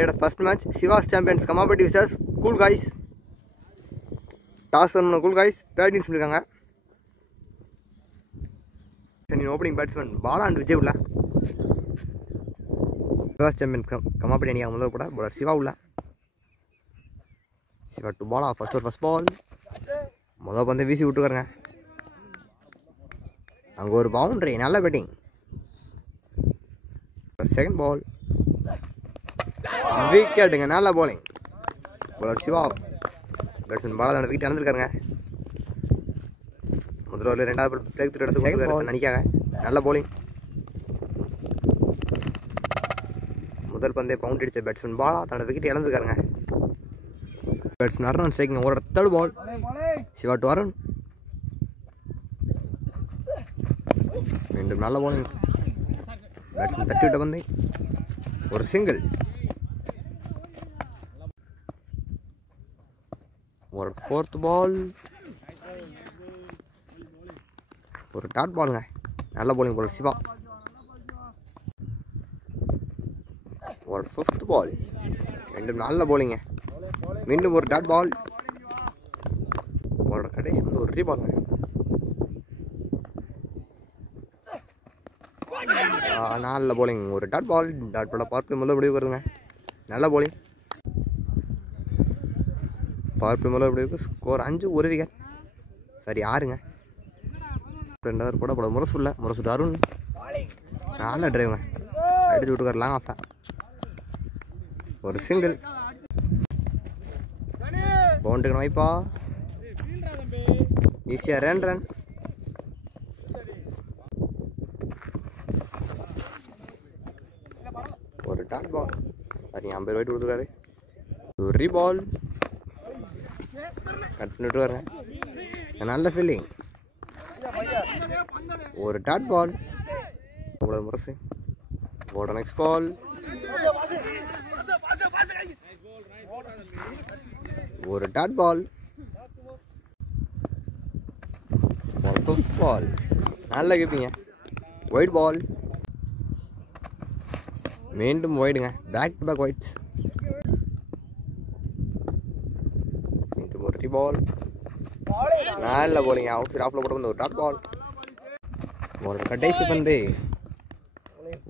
Played first match. Shiva's champions Kamampati vs Cool Guys. Toss on Cool Guys. Bad teams இருக்காங்க. Opening batsman Bala and Vijay உள்ள. Shiva's champions Kamampati அணியாக முதல்ல போட bowler Shiva உள்ள. Shiva to Bala first ball. முதல்ல பந்து வீசி விட்டுருக்காங்க. அங்க ஒரு பவுண்டரி நல்ல பேட்டிங். Second ball. விக்கெட்டுங்க நல்ல bowling. bowler Shiva. Batsman Bala அந்த விக்கெட் இழந்திருக்காருங்க. முதல் ஓவரில் ரெண்டாவது பிரேக் த்ரூ எடுத்து கொடுத்துருக்காரு நினைக்காங்க. நல்ல bowling. முதல் பந்தே பவுண்டரி அடிச்ச பேட்ஸ்மேன் பாலா தன்னோட விக்கெட் இழந்திருக்காருங்க. பேட்ஸ்மேன் அருண் ஸ்ட்ரைக்கிங் ஒரு third ball. Siva to Arun. மீண்டும் நல்ல bowling. பேட்ஸ்மேன் தட்டி விட்ட பந்து ஒரு சிங்கிள். ஒரு ஃபோர்த் பால். ஒரு டாட் பாலுங்க. நல்ல bowling bowler சிவா. ஒரு ஃபிஃப்த் பால். மீண்டும் நல்ல bowling. மீண்டும் ஒரு டாட் பால். ஒரு கடைசி வந்து ஒரு ரீபாலுங்க. நல்ல bowling. ஒரு டாட் பால். டாட் பாலை பார்த்து முதல்ல முடிவு வருதுங்க. நல்ல bowling. பவர் பிளே முதல்ல முடிவுக்கு ஸ்கோர் 5 ஒரு விக்கெட். சரி 6ங்க. ரெண்டாவது போட போட முரசு அருண் நல்ல டிரைவுங்க. அடிச்சு விட்டுக்கார் லாங் ஆஃப்ல. ஒரு சிங்கிள். பவுண்டரிக்கு வைப்பா. ஈஸியாக 2 ரன். ஒரு டாட் பால். சரி 50 ரூபாய்ட்டு கொடுத்துருக்காரு. ஒரு ரீபால். கட் பண்ணிட்டு வரேன். நல்ல ஃபீல்டிங். ஒரு டாட் பால். அவ்வளோ முரசு. போட நெக்ஸ்ட் பால். ஒரு டாட் பால். ஒரு ஃபிஃப்த் பால். நல்ல கீப்பிங்க. Wide ball. மீண்டும் ஒயிடுங்க. Back to back wides. ஒரு பால். நல்ல bowling. அவுட் சைட் ஆஃப்ல போட்டு வந்து ஒரு டாட் பால். ஒரு கடைசி பந்து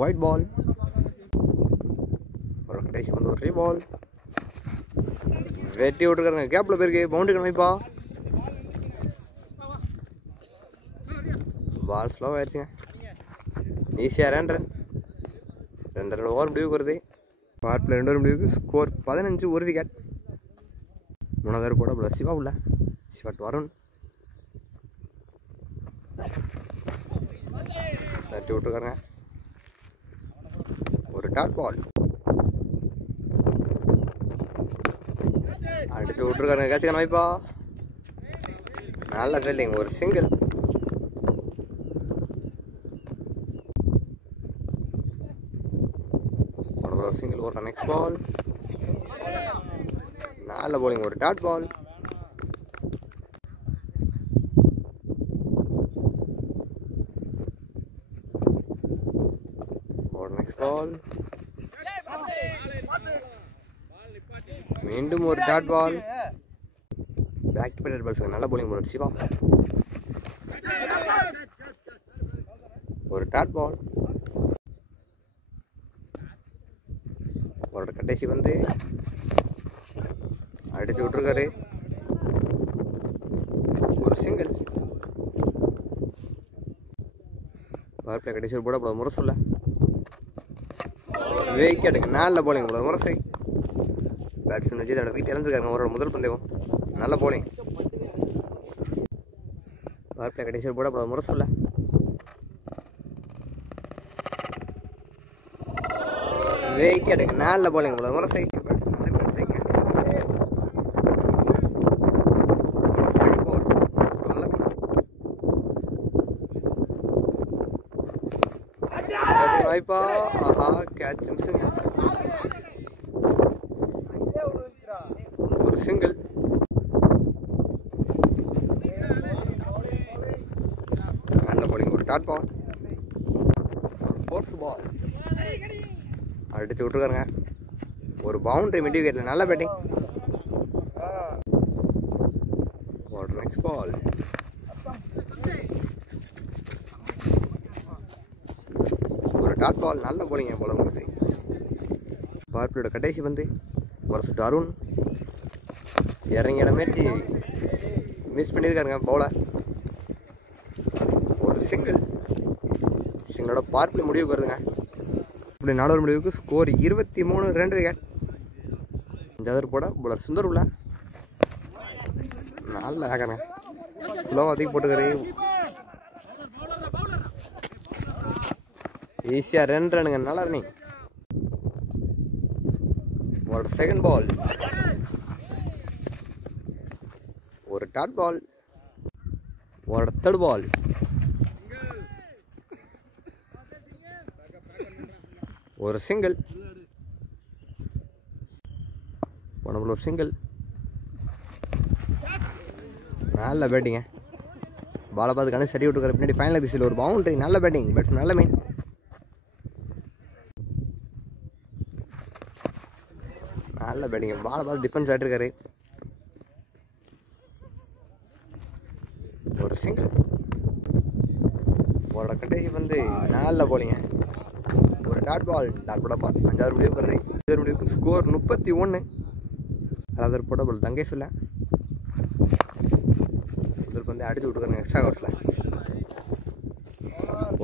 ஒயிட் பால். ஒரு கடைசி வந்து ஒரு ரீபால். வெட்டி விட்டுருக்காருங்க. கேப்ல போயிருக்கு. பவுண்டரி கணமைப்பா. பால் ஸ்லோ ஆயிடுச்சுங்க. ஈஸியாக 2 ரன். 2 ஓவர் முடிவுக்கு வருது. பவர் பிளே 2 ஓவர் முடிவுக்கு ஸ்கோர் 15 ஒரு விக்கெட். மூணாவது போட போல சிவா உள்ள. சிவா டு அருண். தட்டி விட்டுருக்காருங்க. ஒரு டாட் பால். அடிச்சு விட்டுருக்காருங்க. கேட்சுக்கான வாய்ப்பா. நல்ல ஃபீல்டிங். ஒரு சிங்கிள். ஒரு சிங்கிள். ஒரு நெக்ஸ்ட் பால். நல்ல bowling. ஒரு டாட் பால். ஒரு நெக்ஸ்ட் பால். மீண்டும் ஒரு dot ball. Back to back balls. நல்ல bowling bowler சிவா. ஒரு டாட் பால். ஒரு கடைசி வந்து அடிச்சு விட்டுருக்காரு. ஒரு சிங்கிள். பவர் பிளே கடைசி போட போல முரசு. விக்கெட்டுங்க. நல்ல bowling போல முரசை. பேட்ஸ்மேன் வச்சு தன்னோட விக்கெட் இழந்திருக்காருங்க. அவரோட முதல் பந்தயம். நல்ல bowling. பவர் பிளே கடைசி போட போல முரசு. விக்கெட்டுங்க. நல்ல bowling போல முரசை. வாய்ப்பா. ஆஹா கேட்ச் மிஸ்ஸுங்க. ஒரு சிங்கிள். நல்ல bowling. ஒரு டாட் பால். ஃபோர்த் பால். அடிச்சு விட்டுருக்காருங்க. ஒரு பவுண்டரி மிட் விக்கெட்டில் நல்ல பேட்டிங். நெக்ஸ்ட் பால். ஒரு டாட் பால், நல்ல போலிங்க போல முரசு. பார்ப்பியோட கடைசி வந்து ஒரு சுட்டு அருண் இறங்கி இடமேற்றி மிஸ் பண்ணியிருக்காருங்க பவுலர். ஒரு சிங்கிளோட பார்ப்பில் முடிவுக்கு வருதுங்க. இப்படி 4 முடிவுக்கு ஸ்கோர் 23, 2 விக்கெட். 5வது போட பவுலர் சுந்தர் உள்ள நல்ல ஆகணுங்க. ஸ்லோவாக தூக்கி போட்டுக்காரு. ஈஸியாக 2 ரன்னுங்க. நல்லா ரன்னிங். ஒரு செகண்ட் பால். ஒரு டாட் பால். ஒரு தேர்ட் பால். ஒரு சிங்கிள். ஒரு சிங்கிள். நல்ல பேட்டிங்க. பாலை பார்த்து கணக்கு சரி விட்டுருக்காரு. பின்னாடி ஃபைனல் திசையில் ஒரு பவுண்டரி. நல்ல பேட்டிங். பேட்ஸ் நல்ல மீன். நல்ல பேட்டிங்க. பாலை பார்த்து டிஃபென்ஸ் ஆகிட்டுருக்காரு. ஒரு சிங்கிள். ஒரு கடைசி வந்து நல்ல போலிங்க. ஒரு டாட் பால். டாட் போட 5வது முடிவுக்கு வருது. 5வது முடிவுக்கு ஸ்கோர் 31. அதாவது போட போல் தங்கை சொல்ல இதற்கு வந்து அடிச்சு விட்டுருக்காங்க எக்ஸ்ட்ரா ஹவர்ஸில்.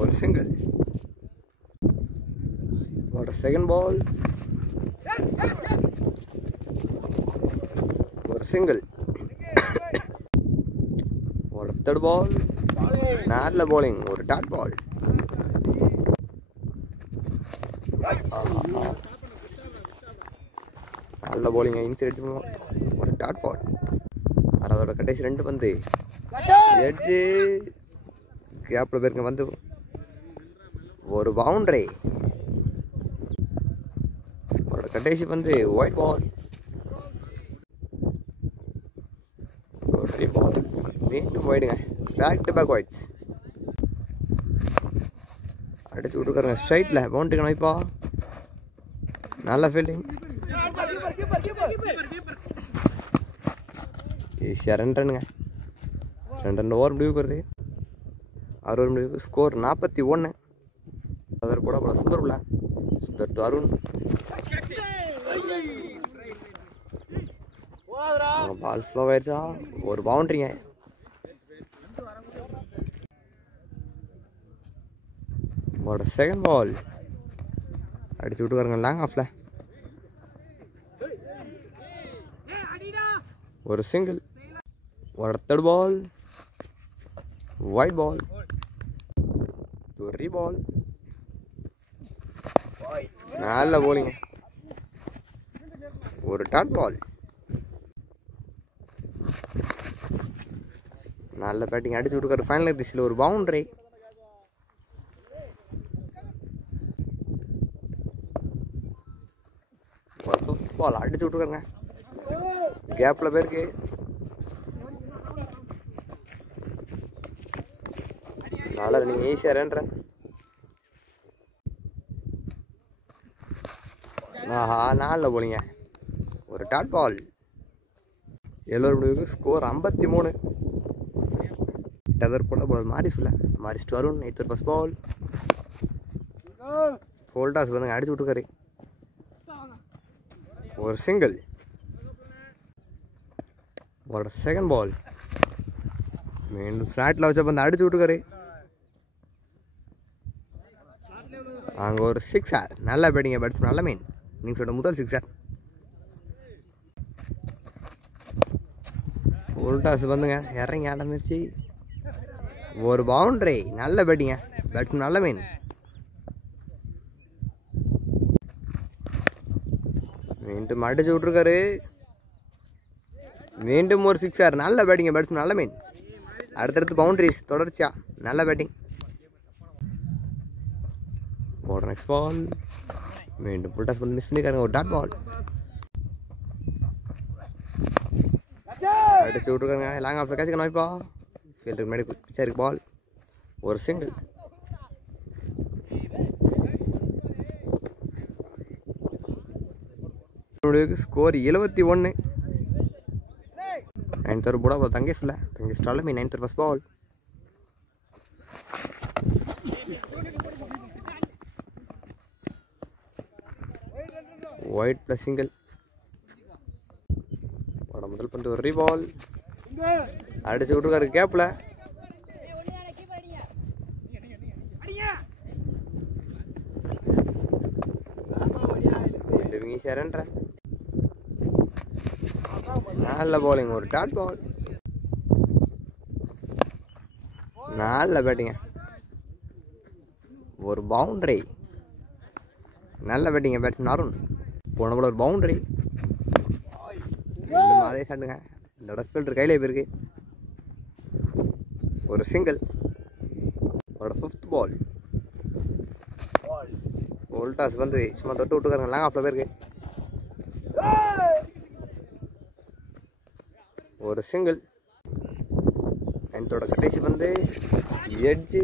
ஒரு சிங்கிள். ஒரு செகண்ட் பால். ஒரு சிங்கிள். ஒரு தேர்ட் பால். நல்ல போலிங். ஒரு டாட் பால். நல்ல போலிங்க. இன்சைட் ஒரு டாட் பால். அதோட கடைசி 2 பந்து எட்ஜு கேப்பில் போயிருங்க. வந்து ஒரு பவுண்டரி. அதோட கடைசி பந்து ஒயிட் பால். ஒரு 3 பால். மீண்டும் போயிடுங்க. Back to back wides. அடிச்சு விட்டுருக்காருங்க ஸ்ட்ரைட்டில். பவுண்டரி கணப்பா. நல்ல ஃபீல்டிங். ஈஸியாக 2 ரன்னுங்க. 2 ரன் ஓவர் முடிவுக்கு வருது. 6வது முடிவுக்கு ஸ்கோர் 41. அதற்கு போட போல சுந்தர் உள்ள Sundar to Arun. Ball slow ஆயிடுச்சா. ஒரு பவுண்டரிங்க. ஒரு செகண்ட் பால். அடிச்சு விட்டுக்காருங்க லாங் ஆஃப்ல. ஒரு சிங்கிள். ஒரு தேர்ட் பால். White ball. ஒரு பால். நல்ல போலிங்க. ஒரு டாட் பால். நல்ல பேட்டிங். அடிச்சு விட்டுக்காரு ஃபைனல் திசையில் ஒரு பவுண்டரி. ஒரு 5th பால். அடிச்சு விட்டுக்காருங்க கேப்பில் போயிருக்கு. நல்லா நீங்கள் ஈஸியாக 2 ரன். ஆஹா நாலில் போலிங்க. ஒரு டாட் பால். 7வது முடிவுக்கு ஸ்கோர் 53. டெதர் போட பால் மாரிஸ் இல்லை. Morris to Arun. 8th first ball. ஃபோல்டாஸ் வந்துங்க. அடிச்சு விட்டுருக்காரு. ஒரு சிங்கிள். ஒரு செகண்ட் பால். மீண்டும் ஃப்ளாட்டில் வச்ச வந்து அடிச்சு விட்டுருக்காரு. அங்கே ஒரு 6. நல்ல பேட்டிங்க. பேட்ஸ்மேன் நல்ல மீன். நீங்கள் சொல்கிற முதல் 6. ஃபோல்டாஸ் வந்துங்க இறங்கி ஆடமிச்சு ஒரு பவுண்டரி. நல்ல பேட்டிங்க. பேட்ஸ்மேன் நல்ல மீன். மீண்டும் அடிச்சு விட்டுருக்காரு. மீண்டும் ஒரு 6. நல்ல பேட்டிங்க. பேட்ஸ்மேன் நல்ல மீன். அடுத்தடுத்து பவுண்டரிஸ் தொடர்ச்சியா. நல்ல பேட்டிங். ஒரு நெக்ஸ்ட் பால். மீண்டும் ஃபுல் டாஸ் பண்ணி மிஸ் பண்ணிக்காருங்க. ஒரு டாட் பால். அடிச்சு விட்டுருக்காங்க லாங் ஆஃப்ல. கேட்சுக்க நாய்ப்பா. ஃபீல்டருக்கு முன்னாடி பிச்சருக்கு பால். ஒரு சிங்கிள். முடிவுக்கு ஸ்கோர் 71. 9th ஓவர் போட தங்கேஷ் இல்லை, தங்கேஷ் டாலமி 9th first ball. Wide plus single. முதல் பந்து ஒரு ரீபால் அடிச்சு விட்டுருக்காரு கேப்ல. நல்ல பவுலிங், ஒரு டாட் பால். நல்ல பேட்டிங்க, ஒரு பவுண்டரி. நல்ல பேட்டிங்க பேட்ஸ்மேன் அருண். போன போல ஒரு பவுண்டரி. அதே சாட்டுங்க, இந்த ஃபீல்டர் கையிலே போயிருக்கு. ஒரு சிங்கிள், ஒரு 5th பால். டாஸ் வந்து சும்மா தொட்டு விட்டுக்காருங்க, லாங் ஆஃப்ல போயிருக்கு. ஒரு சிங்கிள். 9th கடைசி வந்து எட்ஜு.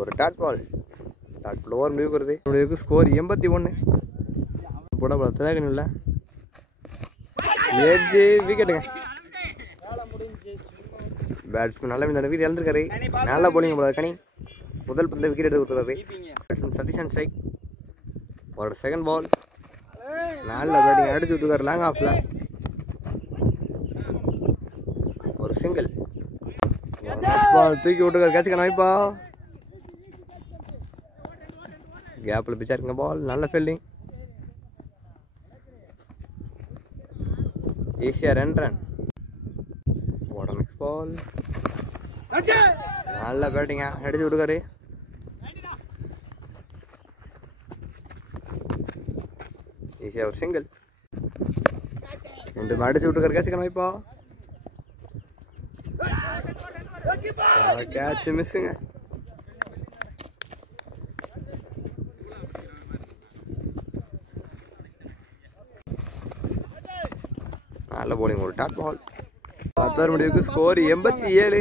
ஒரு dot ball. Dot ball over முடிவுக்கு வருது. முடிவுக்கு ஸ்கோர் 81. போட திலகன் இல்லை, எட்ஜு விக்கெட்டுங்க. பேட்ஸ்மேன் நல்ல இந்த விக்கெட் இழந்திருக்காரு. நல்ல போலிங் போல கனி. முதல் பந்து விக்கெட் எடுத்து கொடுத்துருக்காரு. Batsman Sathish and strike. ஒரு 2nd பால். நல்ல பேட்டிங் அடிச்சு விட்டுருக்காரு லாங் ஆஃப்ல. ஒரு சிங்கிள். பால் தூக்கி விட்டுருக்காரு, கேட்சுக்கான வாய்ப்பா. கேப்பில் பிச்சா இருக்குங்க பால். நல்ல ஃபீல்டிங். ஈஸியாக 2 ரன். போட நெக்ஸ்ட் பால். நல்ல பேட்டிங்க அடிச்சு விட்டுருக்காரு. ஈஸியாக ஒரு சிங்கிள். 2 அடிச்சு விட்டுருக்காரு, கேட்சுக்கான வாய்ப்பா. கேட்ச் மிஸ்ஸுங்க. நல்ல போலிங், ஒரு டாட் பால். 10 ஓவர் முடிவுக்கு ஸ்கோர் 87.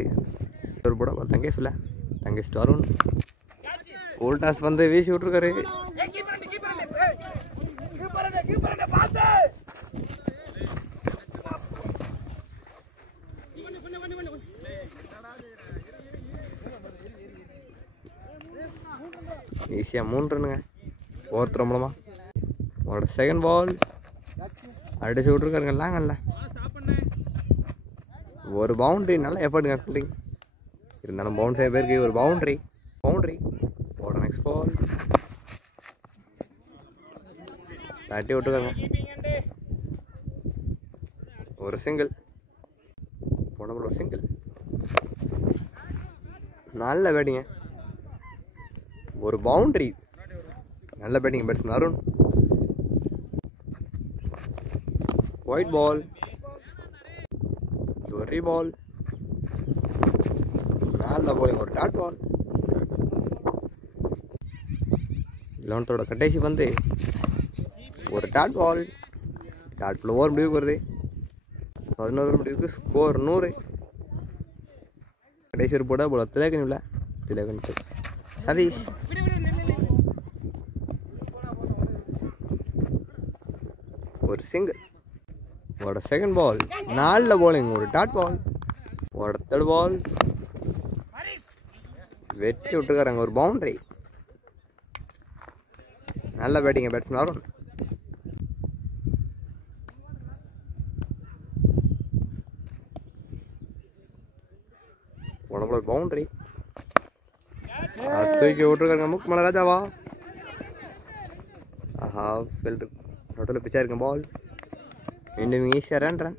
ஒரு போட தங்கேஷ் இல்லை, தங்கேஷ் அருண். டாஸ் வந்து வீசி விட்டுருக்காரு. ஈஸியாக 3 ரன்னுங்க. 4th மூலமா. ஒரு 2nd பால் அடிச்சு விட்டுருக்காருங்க லாங்கல்ல. ஒரு பவுண்டரி. நல்ல எஃபர்ட்டுங்க ஃபீல்டிங். இருந்தாலும் பவுன்ஸ் ஆகி போயிருக்கு. ஒரு பவுண்டரி. போட நெக்ஸ்ட் பால். தட்டி விட்டுருக்காங்க. ஒரு சிங்கிள். போன ஒரு சிங்கிள். நல்ல பேட்டிங்க, ஒரு பவுண்டரி. நல்ல batting batsman Arun. White ball. ஒரு ரீபால். நல்ல போலிங், ஒரு டாட் பால். 11th கடைசி வந்து ஒரு dot ball. Dot ball over முடிவுக்கு வருது. 11 முடிவுக்கு ஸ்கோர் 100. கடைசி ஒரு போட போல திலகன் இல்லை, திலகன் சதீஷ். ஒரு சிங்கிள். ஒரு 2nd பால். நல்ல போலிங், ஒரு டாட் பால். ஒரு 3rd பால் வெட்டி விட்டுருக்காருங்க, ஒரு பவுண்டரி. நல்ல பேட்டிங்க பேட்ஸ்மேன் அருண். உடம்புல ஒரு பவுண்டரி. தூக்கி விட்டுருக்காருங்க முக்குமல ராஜாவா. ஆஹா ஃபீல்டு நடுவில் பிச்சா இருக்க பால். மீண்டும் ஈஸியாக 2 ரன்.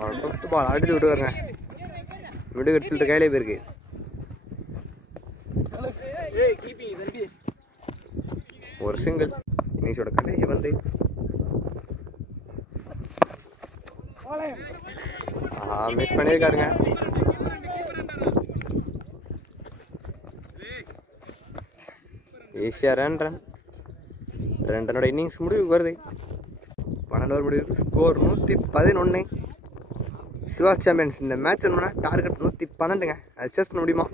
5th பால் அடிச்சு விட்டுருக்காருங்க. மிடில் ஃபீல்டர் கையிலே போயிருக்கு. ஒரு சிங்கிள். இன்னிங்ஸோட கடைசி வந்து மிஸ் பண்ணியிருக்காருங்க. ஈஸியாக 2 ரன். 2 ரன்னோட இன்னிங்ஸ் முடிவுக்கு வருது. 12 ஓவர் முடிவுக்கு ஸ்கோர் 111. சிவாஸ் சாம்பியன்ஸ் இந்த மேட்ச் வேணும்னா டார்கெட் 112ங்க. அது சேஸ் பண்ண முடியுமா?